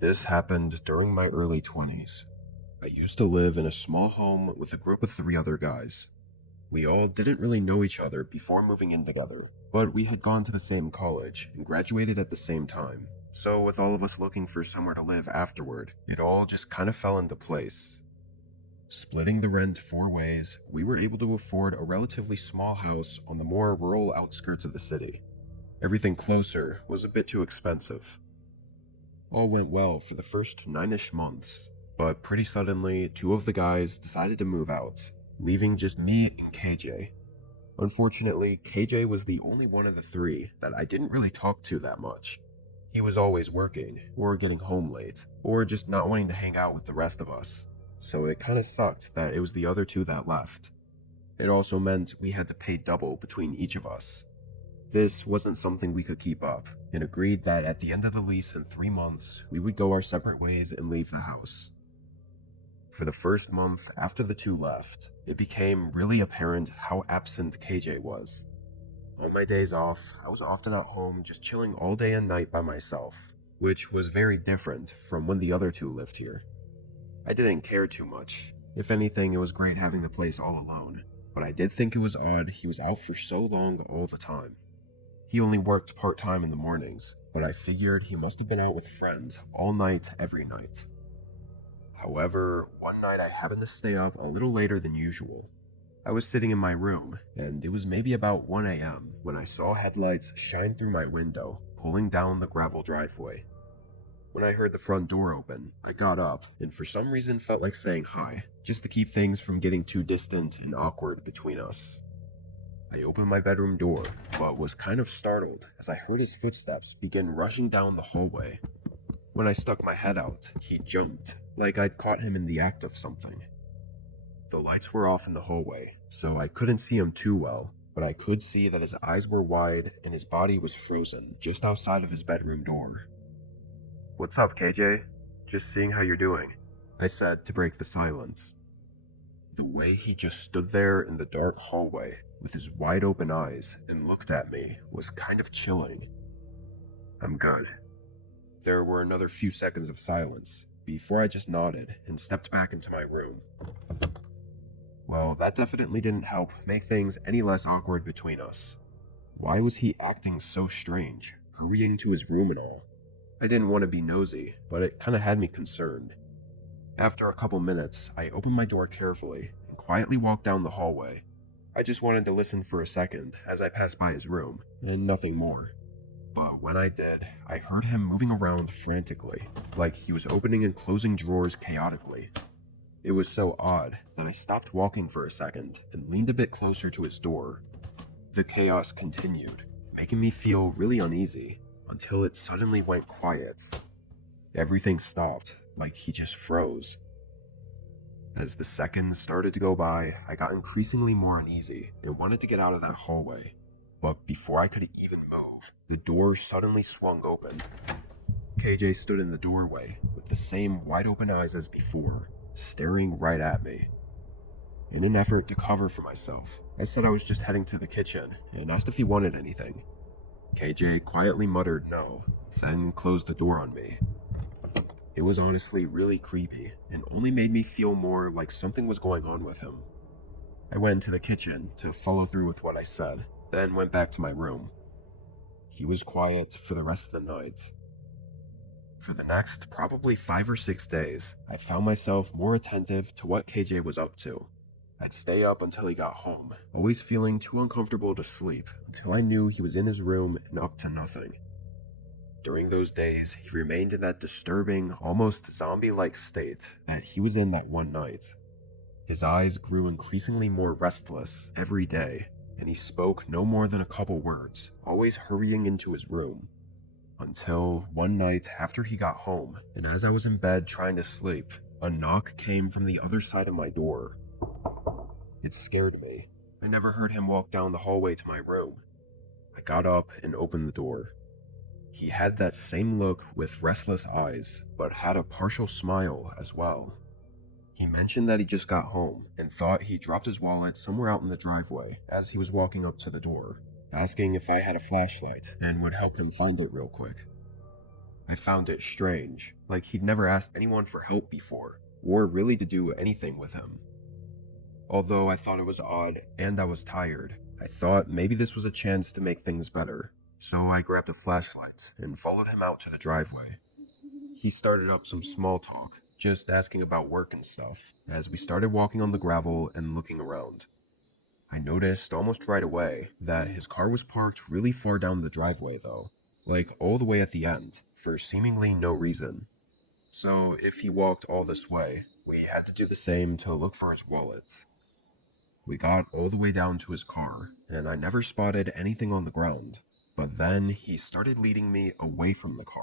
This happened during my early 20s. I used to live in a small home with a group of 3 other guys. We all didn't really know each other before moving in together, but we had gone to the same college and graduated at the same time. So with all of us looking for somewhere to live afterward, it all just kind of fell into place. Splitting the rent 4 ways, we were able to afford a relatively small house on the more rural outskirts of the city. Everything closer was a bit too expensive. All went well for the first 9-ish months, but pretty suddenly, 2 of the guys decided to move out, leaving just me and KJ. Unfortunately, KJ was the only one of the 3 that I didn't really talk to that much. He was always working, or getting home late, or just not wanting to hang out with the rest of us, so it kinda sucked that it was the other 2 that left. It also meant we had to pay double between each of us. This wasn't something we could keep up, and agreed that at the end of the lease in 3 months, we would go our separate ways and leave the house. For the first month after the 2 left, it became really apparent how absent KJ was. On my days off, I was often at home just chilling all day and night by myself, which was very different from when the other 2 lived here. I didn't care too much. If anything, it was great having the place all alone, but I did think it was odd he was out for so long all the time. He only worked part-time in the mornings, but I figured he must have been out with friends all night every night. However, one night I happened to stay up a little later than usual. I was sitting in my room, and it was maybe about 1 a.m. when I saw headlights shine through my window, pulling down the gravel driveway. When I heard the front door open, I got up, and for some reason felt like saying hi, just to keep things from getting too distant and awkward between us. I opened my bedroom door, but was kind of startled as I heard his footsteps begin rushing down the hallway. When I stuck my head out, he jumped, like I'd caught him in the act of something. The lights were off in the hallway, so I couldn't see him too well, but I could see that his eyes were wide and his body was frozen just outside of his bedroom door. "What's up, KJ? Just seeing how you're doing," I said to break the silence. The way he just stood there in the dark hallway with his wide open eyes and looked at me was kind of chilling. "I'm good." There were another few seconds of silence before I just nodded and stepped back into my room. Well, that definitely didn't help make things any less awkward between us. Why was he acting so strange, hurrying to his room and all? I didn't want to be nosy, but it kinda had me concerned. After a couple minutes, I opened my door carefully and quietly walked down the hallway. I just wanted to listen for a second as I passed by his room, and nothing more. But when I did, I heard him moving around frantically, like he was opening and closing drawers chaotically. It was so odd that I stopped walking for a second and leaned a bit closer to his door. The chaos continued, making me feel really uneasy, until it suddenly went quiet. Everything stopped, like he just froze. As the seconds started to go by, I got increasingly more uneasy and wanted to get out of that hallway. But before I could even move, the door suddenly swung open. KJ stood in the doorway with the same wide open eyes as before, staring right at me. In an effort to cover for myself, I said I was just heading to the kitchen and asked if he wanted anything. KJ quietly muttered no, then closed the door on me. It was honestly really creepy and only made me feel more like something was going on with him. I went into the kitchen to follow through with what I said, then went back to my room. He was quiet for the rest of the night. For the next probably 5 or 6 days, I found myself more attentive to what KJ was up to. I'd stay up until he got home, always feeling too uncomfortable to sleep until I knew he was in his room and up to nothing. During those days, he remained in that disturbing, almost zombie-like state that he was in that one night. His eyes grew increasingly more restless every day, and he spoke no more than a couple words, always hurrying into his room. Until one night after he got home, and as I was in bed trying to sleep, a knock came from the other side of my door. It scared me. I never heard him walk down the hallway to my room. I got up and opened the door. He had that same look with restless eyes, but had a partial smile as well. He mentioned that he just got home and thought he dropped his wallet somewhere out in the driveway as he was walking up to the door, asking if I had a flashlight and would help him find it real quick. I found it strange, like he'd never asked anyone for help before, or really to do anything with him. Although I thought it was odd and I was tired, I thought maybe this was a chance to make things better, so I grabbed a flashlight and followed him out to the driveway. He started up some small talk, just asking about work and stuff, as we started walking on the gravel and looking around. I noticed almost right away that his car was parked really far down the driveway though, like all the way at the end, for seemingly no reason. So if he walked all this way, we had to do the same to look for his wallet. We got all the way down to his car, and I never spotted anything on the ground, but then he started leading me away from the car.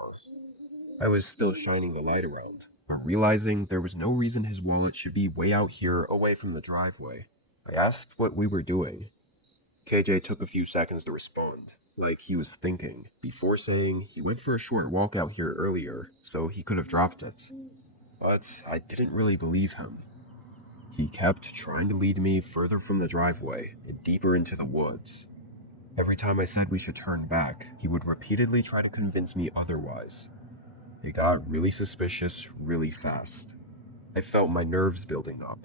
I was still shining the light around, but realizing there was no reason his wallet should be way out here away from the driveway, I asked what we were doing. KJ took a few seconds to respond, like he was thinking, before saying he went for a short walk out here earlier, so he could have dropped it. But I didn't really believe him. He kept trying to lead me further from the driveway and deeper into the woods. Every time I said we should turn back, he would repeatedly try to convince me otherwise. It got really suspicious really fast. I felt my nerves building up.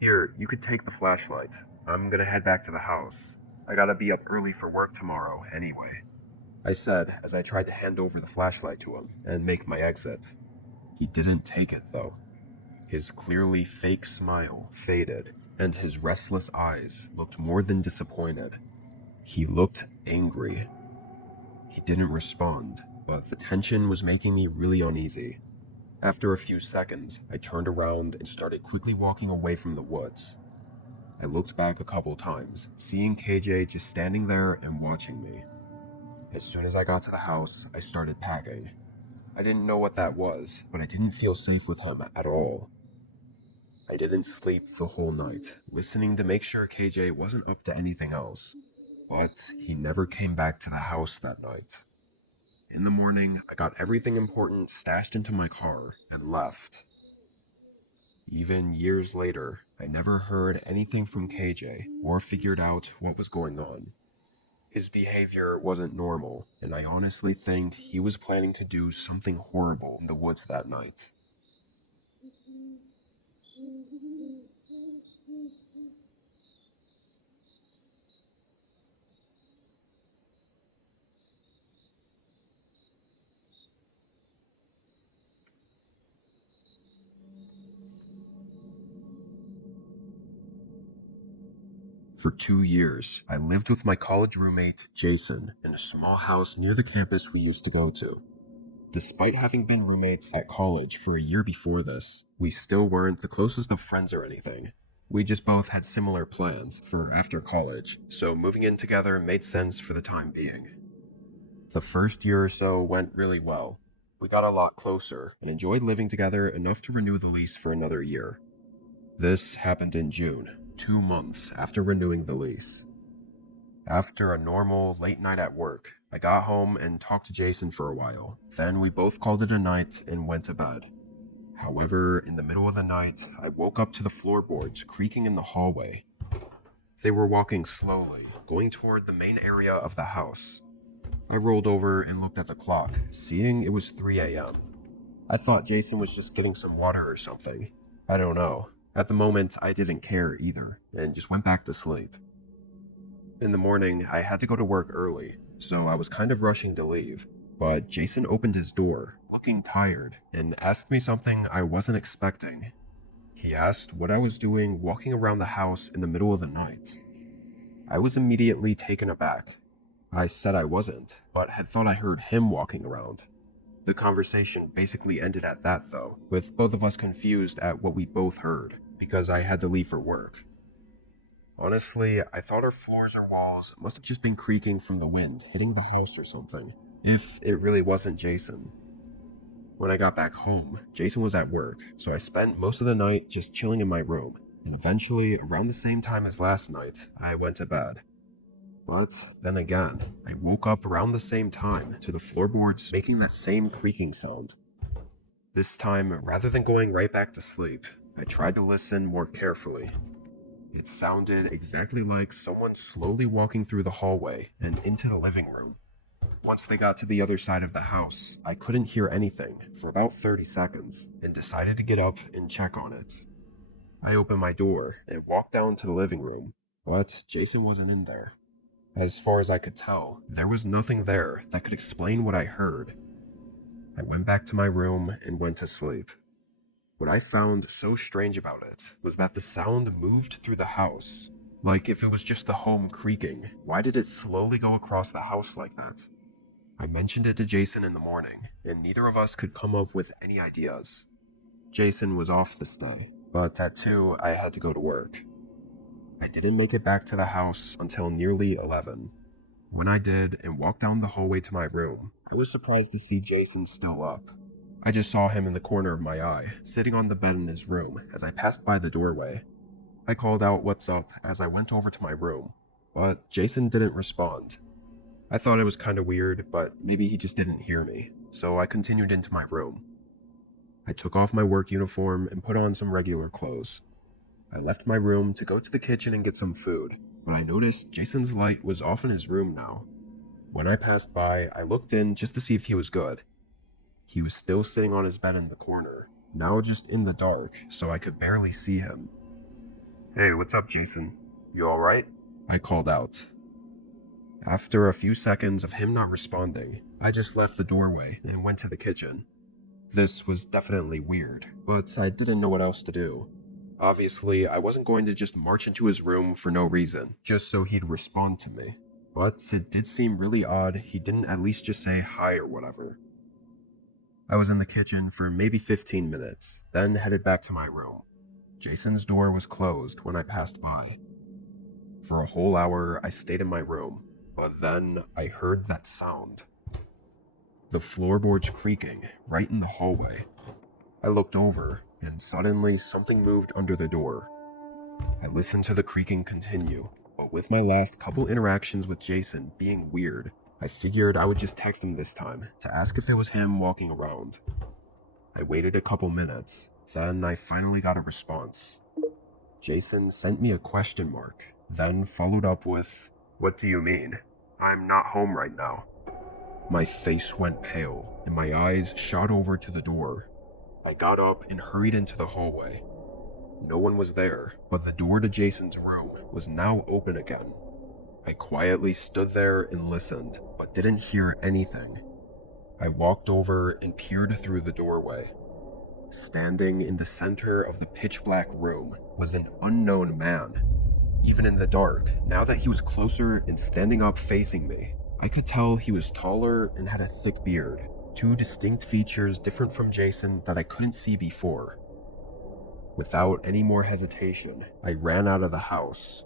Here, you could take the flashlight. I'm gonna head back to the house. I gotta be up early for work tomorrow anyway, I said as I tried to hand over the flashlight to him and make my exit. He didn't take it though. His clearly fake smile faded, and his restless eyes looked more than disappointed. He looked angry. He didn't respond, but the tension was making me really uneasy. After a few seconds, I turned around and started quickly walking away from the woods. I looked back a couple times, seeing KJ just standing there and watching me. As soon as I got to the house, I started packing. I didn't know what that was, but I didn't feel safe with him at all. I didn't sleep the whole night, listening to make sure KJ wasn't up to anything else. But he never came back to the house that night. In the morning, I got everything important stashed into my car and left. Even years later, I never heard anything from KJ or figured out what was going on. His behavior wasn't normal, and I honestly think he was planning to do something horrible in the woods that night. For 2 years, I lived with my college roommate, Jason, in a small house near the campus we used to go to. Despite having been roommates at college for a year before this, we still weren't the closest of friends or anything. We just both had similar plans for after college, so moving in together made sense for the time being. The first year or so went really well. We got a lot closer and enjoyed living together enough to renew the lease for another year. This happened in June, 2 months after renewing the lease. After a normal late night at work, I got home and talked to Jason for a while. Then we both called it a night and went to bed. However, in the middle of the night, I woke up to the floorboards creaking in the hallway. They were walking slowly, going toward the main area of the house. I rolled over and looked at the clock, seeing it was 3 a.m. I thought Jason was just getting some water or something. I don't know. At the moment, I didn't care either, and just went back to sleep. In the morning, I had to go to work early, so I was kind of rushing to leave. But Jason opened his door, looking tired, and asked me something I wasn't expecting. He asked what I was doing walking around the house in the middle of the night. I was immediately taken aback. I said I wasn't, but had thought I heard him walking around. The conversation basically ended at that though, with both of us confused at what we both heard, because I had to leave for work. Honestly, I thought our floors or walls must have just been creaking from the wind hitting the house or something, if it really wasn't Jason. When I got back home, Jason was at work, so I spent most of the night just chilling in my room, and eventually, around the same time as last night, I went to bed. But then again, I woke up around the same time to the floorboards making that same creaking sound. This time, rather than going right back to sleep, I tried to listen more carefully. It sounded exactly like someone slowly walking through the hallway and into the living room. Once they got to the other side of the house, I couldn't hear anything for about 30 seconds and decided to get up and check on it. I opened my door and walked down to the living room, but Jason wasn't in there. As far as I could tell, there was nothing there that could explain what I heard. I went back to my room and went to sleep. What I found so strange about it was that the sound moved through the house. Like if it was just the home creaking, why did it slowly go across the house like that? I mentioned it to Jason in the morning, and neither of us could come up with any ideas. Jason was off this day, but at 2, I had to go to work. I didn't make it back to the house until nearly 11. When I did and walked down the hallway to my room, I was surprised to see Jason still up. I just saw him in the corner of my eye, sitting on the bed in his room as I passed by the doorway. I called out "what's up" as I went over to my room, but Jason didn't respond. I thought it was kind of weird, but maybe he just didn't hear me, so I continued into my room. I took off my work uniform and put on some regular clothes. I left my room to go to the kitchen and get some food, but I noticed Jason's light was off in his room now. When I passed by, I looked in just to see if he was good. He was still sitting on his bed in the corner, now just in the dark, so I could barely see him. "Hey, what's up, Jason? You alright?" I called out. After a few seconds of him not responding, I just left the doorway and went to the kitchen. This was definitely weird, but I didn't know what else to do. Obviously, I wasn't going to just march into his room for no reason, just so he'd respond to me. But it did seem really odd he didn't at least just say hi or whatever. I was in the kitchen for maybe 15 minutes, then headed back to my room. Jason's door was closed when I passed by. For a whole hour, I stayed in my room, but then I heard that sound. The floorboards creaking right in the hallway. I looked over, and suddenly something moved under the door. I listened to the creaking continue, but with my last couple interactions with Jason being weird, I figured I would just text him this time to ask if it was him walking around. I waited a couple minutes, then I finally got a response. Jason sent me a question mark, then followed up with, "What do you mean? I'm not home right now." My face went pale, and my eyes shot over to the door. I got up and hurried into the hallway. No one was there, but the door to Jason's room was now open again. I quietly stood there and listened, but didn't hear anything. I walked over and peered through the doorway. Standing in the center of the pitch-black room was an unknown man. Even in the dark, now that he was closer and standing up facing me, I could tell he was taller and had a thick beard, 2 distinct features different from Jason that I couldn't see before. Without any more hesitation, I ran out of the house.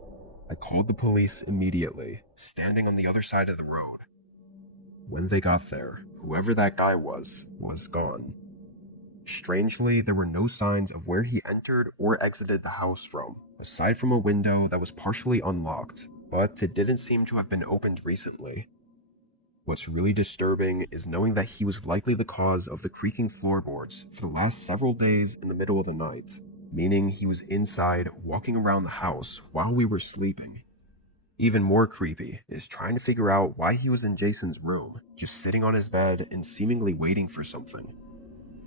I called the police immediately, standing on the other side of the road. When they got there, whoever that guy was gone. Strangely, there were no signs of where he entered or exited the house from, aside from a window that was partially unlocked, but it didn't seem to have been opened recently. What's really disturbing is knowing that he was likely the cause of the creaking floorboards for the last several days in the middle of the night, meaning he was inside walking around the house while we were sleeping. Even more creepy is trying to figure out why he was in Jason's room, just sitting on his bed and seemingly waiting for something.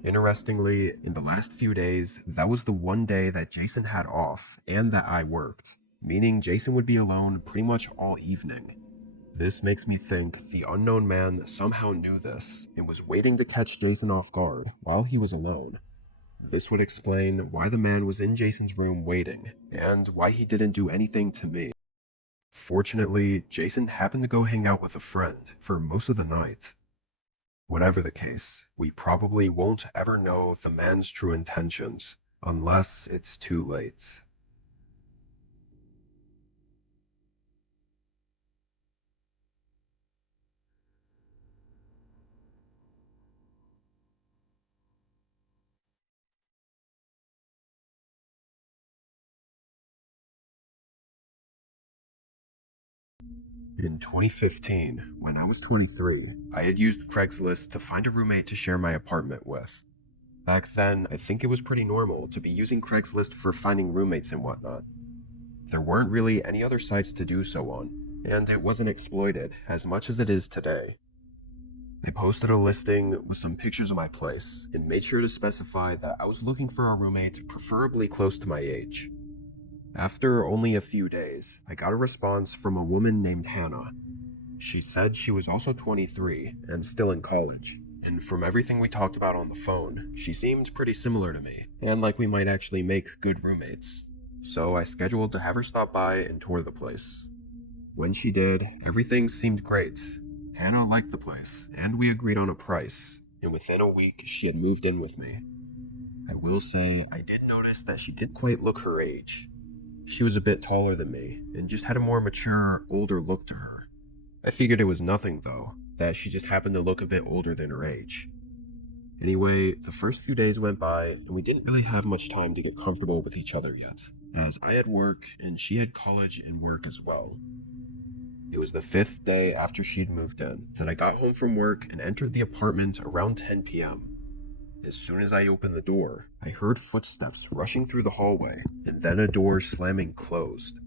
Interestingly, in the last few days, that was the one day that Jason had off and that I worked, meaning Jason would be alone pretty much all evening. This makes me think the unknown man somehow knew this and was waiting to catch Jason off guard while he was alone. This would explain why the man was in Jason's room waiting, and why he didn't do anything to me. Fortunately, Jason happened to go hang out with a friend for most of the night. Whatever the case, we probably won't ever know the man's true intentions, unless it's too late. In 2015, when I was 23, I had used Craigslist to find a roommate to share my apartment with. Back then, I think it was pretty normal to be using Craigslist for finding roommates and whatnot. There weren't really any other sites to do so on, and it wasn't exploited as much as it is today. I posted a listing with some pictures of my place and made sure to specify that I was looking for a roommate preferably close to my age. After only a few days, I got a response from a woman named Hannah. She said she was also 23 and still in college, and from everything we talked about on the phone, she seemed pretty similar to me, and like we might actually make good roommates. So I scheduled to have her stop by and tour the place. When she did, everything seemed great. Hannah liked the place, and we agreed on a price, and within a week she had moved in with me. I will say, I did notice that she didn't quite look her age. She was a bit taller than me, and just had a more mature, older look to her. I figured it was nothing though, that she just happened to look a bit older than her age. Anyway, the first few days went by, and we didn't really have much time to get comfortable with each other yet, as I had work and she had college and work as well. It was the 5th day after she'd moved in that I got home from work and entered the apartment around 10 p.m. As soon as I opened the door, I heard footsteps rushing through the hallway, and then a door slamming closed.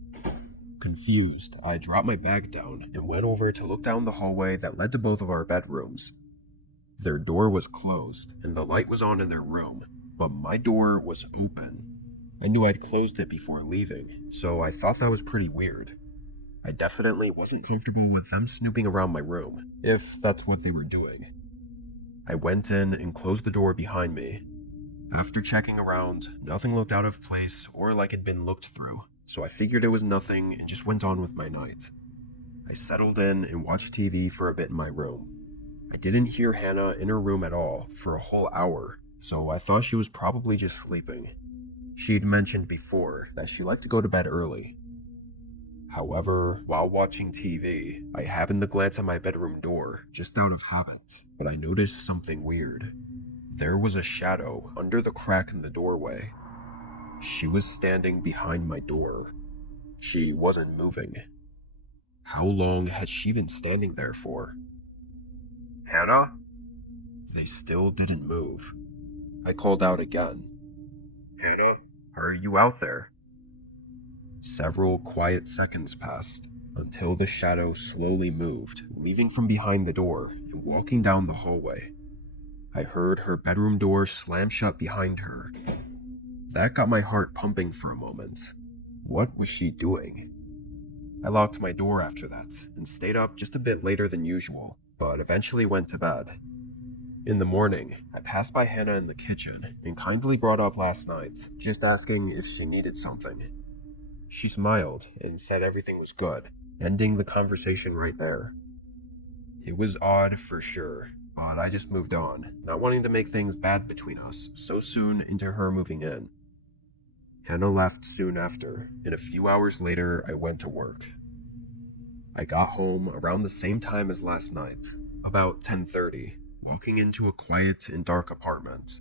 Confused, I dropped my bag down and went over to look down the hallway that led to both of our bedrooms. Their door was closed, and the light was on in their room, but my door was open. I knew I'd closed it before leaving, so I thought that was pretty weird. I definitely wasn't comfortable with them snooping around my room, if that's what they were doing. I went in and closed the door behind me. After checking around, nothing looked out of place or like it'd been looked through, so I figured it was nothing and just went on with my night. I settled in and watched TV for a bit in my room. I didn't hear Hannah in her room at all for a whole hour, so I thought she was probably just sleeping. She'd mentioned before that she liked to go to bed early. However, while watching TV, I happened to glance at my bedroom door, just out of habit, but I noticed something weird. There was a shadow under the crack in the doorway. She was standing behind my door. She wasn't moving. How long had she been standing there for? Hannah? They still didn't move. I called out again. Hannah, are you out there? Several quiet seconds passed, until the shadow slowly moved, leaving from behind the door and walking down the hallway. I heard her bedroom door slam shut behind her. That got my heart pumping for a moment. What was she doing? I locked my door after that and stayed up just a bit later than usual, but eventually went to bed. In the morning, I passed by Hannah in the kitchen and kindly brought up last night, just asking if she needed something. She smiled and said everything was good, ending the conversation right there. It was odd for sure, but I just moved on, not wanting to make things bad between us so soon into her moving in. Hannah left soon after, and a few hours later I went to work. I got home around the same time as last night, about 10:30, walking into a quiet and dark apartment.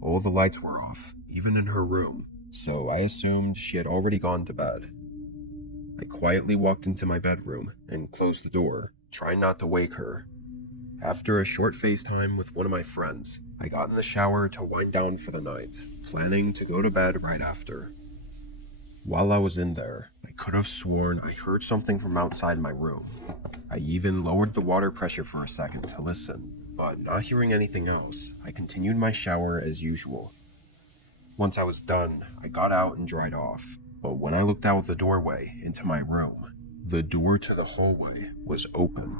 All the lights were off, even in her room, so I assumed she had already gone to bed. I quietly walked into my bedroom and closed the door, trying not to wake her. After a short FaceTime with one of my friends, I got in the shower to wind down for the night, planning to go to bed right after. While I was in there, I could have sworn I heard something from outside my room. I even lowered the water pressure for a second to listen, but not hearing anything else, I continued my shower as usual. Once I was done, I got out and dried off, but when I looked out the doorway into my room, the door to the hallway was open.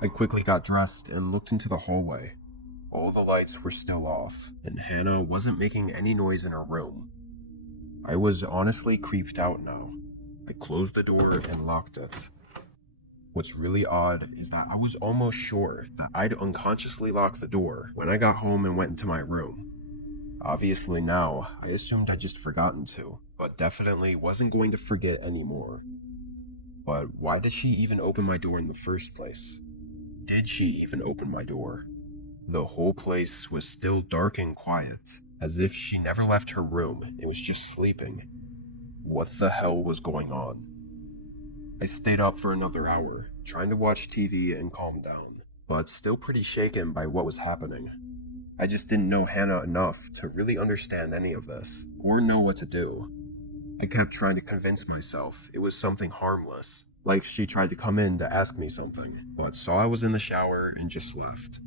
I quickly got dressed and looked into the hallway. All the lights were still off, and Hannah wasn't making any noise in her room. I was honestly creeped out now. I closed the door and locked it. What's really odd is that I was almost sure that I'd unconsciously locked the door when I got home and went into my room. Obviously now, I assumed I'd just forgotten to, but definitely wasn't going to forget anymore. But why did she even open my door in the first place? Did she even open my door? The whole place was still dark and quiet, as if she never left her room and was just sleeping. What the hell was going on? I stayed up for another hour, trying to watch TV and calm down, but still pretty shaken by what was happening. I just didn't know Hannah enough to really understand any of this, or know what to do. I kept trying to convince myself it was something harmless, like she tried to come in to ask me something, but saw I was in the shower and just left.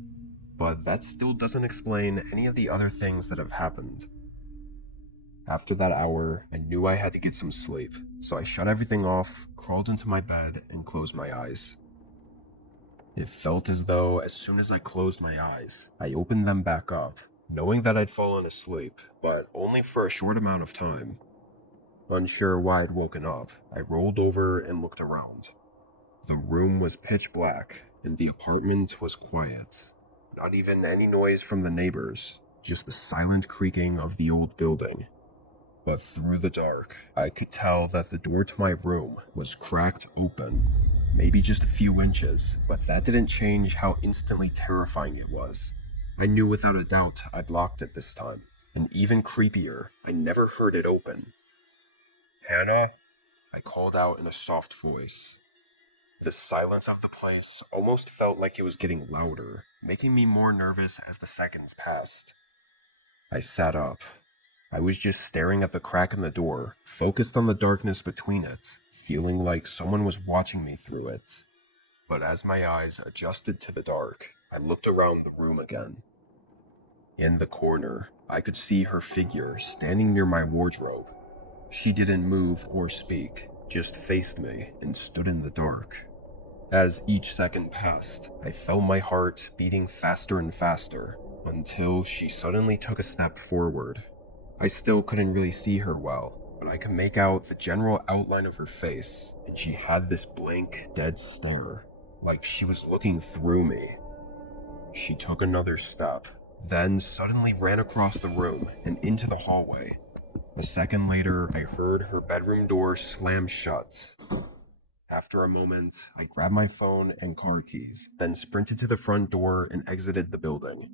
But that still doesn't explain any of the other things that have happened. After that hour, I knew I had to get some sleep, so I shut everything off, crawled into my bed, and closed my eyes. It felt as though as soon as I closed my eyes, I opened them back up, knowing that I'd fallen asleep, but only for a short amount of time. Unsure why I'd woken up, I rolled over and looked around. The room was pitch black, and the apartment was quiet. Not even any noise from the neighbors, just the silent creaking of the old building. But through the dark, I could tell that the door to my room was cracked open, maybe just a few inches, but that didn't change how instantly terrifying it was. I knew without a doubt I'd locked it this time, and even creepier, I never heard it open. "Hannah?" I called out in a soft voice. The silence of the place almost felt like it was getting louder, making me more nervous as the seconds passed. I sat up. I was just staring at the crack in the door, focused on the darkness between it, feeling like someone was watching me through it. But as my eyes adjusted to the dark, I looked around the room again. In the corner, I could see her figure standing near my wardrobe. She didn't move or speak, just faced me and stood in the dark. As each second passed, I felt my heart beating faster and faster, until she suddenly took a step forward. I still couldn't really see her well, but I could make out the general outline of her face, and she had this blank, dead stare, like she was looking through me. She took another step, then suddenly ran across the room and into the hallway. A second later, I heard her bedroom door slam shut. After a moment, I grabbed my phone and car keys, then sprinted to the front door and exited the building.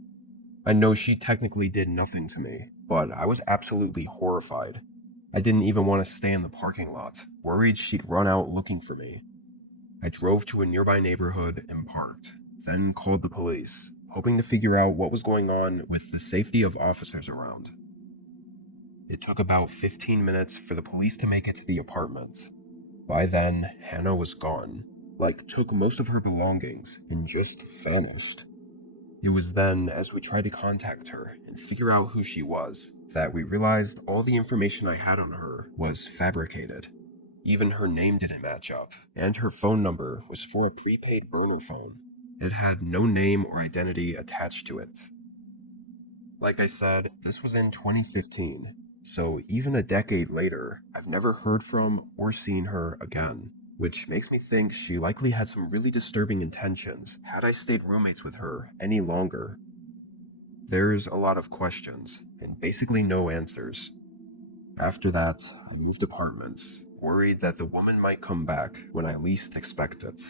I know she technically did nothing to me, but I was absolutely horrified. I didn't even want to stay in the parking lot, worried she'd run out looking for me. I drove to a nearby neighborhood and parked, then called the police, hoping to figure out what was going on with the safety of officers around. It took about 15 minutes for the police to make it to the apartment. By then, Hannah was gone, took most of her belongings and just vanished. It was then, as we tried to contact her and figure out who she was, that we realized all the information I had on her was fabricated. Even her name didn't match up, and her phone number was for a prepaid burner phone. It had no name or identity attached to it. Like I said, this was in 2015, so even a decade later, I've never heard from or seen her again. Which makes me think she likely had some really disturbing intentions had I stayed roommates with her any longer. There's a lot of questions, and basically no answers. After that, I moved apartments, worried that the woman might come back when I least expect it.